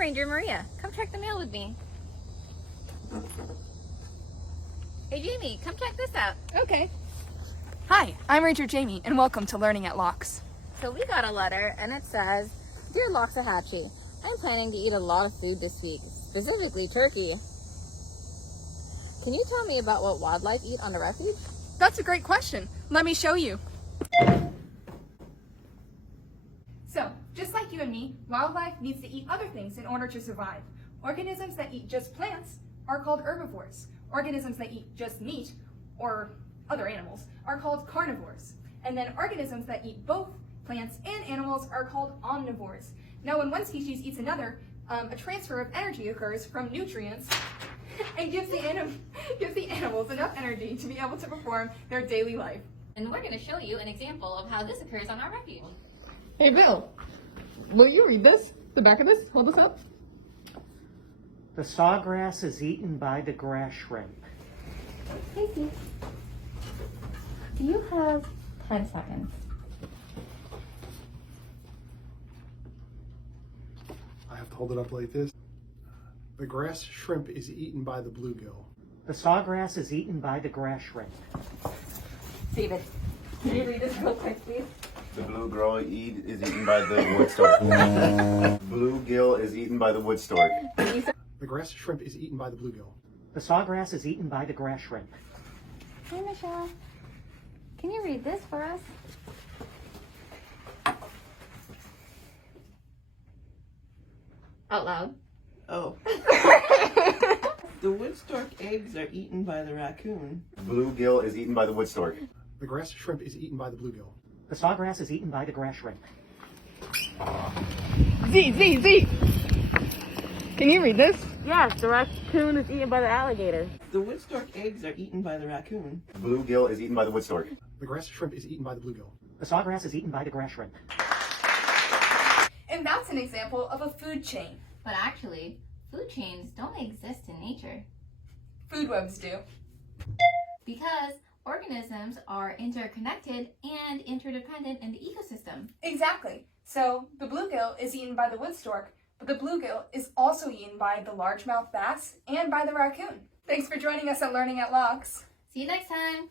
Ranger Maria. Come check the mail with me. Hey Jamie, come check this out. Okay. Hi, I'm Ranger Jamie, and welcome to Learning at Locks. So we got a letter, and it says, Dear Loxahatchee, I'm planning to eat a lot of food this week, specifically turkey. Can you tell me about what wildlife eat on the refuge? That's a great question. Let me show you. So, just like you and me, wildlife needs to eat other things in order to survive. Organisms that eat just plants are called herbivores. Organisms that eat just meat, or other animals, are called carnivores. And then organisms that eat both plants and animals are called omnivores. Now, when one species eats another, a transfer of energy occurs from nutrients and gives the animals enough energy to be able to perform their daily life. And we're going to show you an example of how this occurs on our refuge. Hey Bill, will you read this? The back of this? Hold this up. The sawgrass is eaten by the grass shrimp. Casey, do you have 10 seconds? I have to hold it up like this. The grass shrimp is eaten by the bluegill. The sawgrass is eaten by the grass shrimp. David, can you read this real quick, please? The bluegill is eaten by the wood stork. Bluegill is eaten by the wood stork. The grass shrimp is eaten by the bluegill. The sawgrass is eaten by the grass shrimp. Hey, Michelle. Can you read this for us? Out loud. Oh. The wood stork eggs are eaten by the raccoon. Bluegill is eaten by the wood stork. The grass shrimp is eaten by the bluegill. The sawgrass is eaten by the grass shrimp. Z. Can you read this? Yes, the raccoon is eaten by the alligator. The wood stork eggs are eaten by the raccoon. Bluegill is eaten by the wood stork. The grass shrimp is eaten by the bluegill. The sawgrass is eaten by the grass shrimp. And that's an example of a food chain. But actually, food chains don't exist in nature Food webs do. because organisms are interconnected and interdependent in the ecosystem. Exactly. So, the bluegill is eaten by the wood stork, but the bluegill is also eaten by the largemouth bass and by the raccoon. Thanks for joining us at Learning at Locks. See you next time.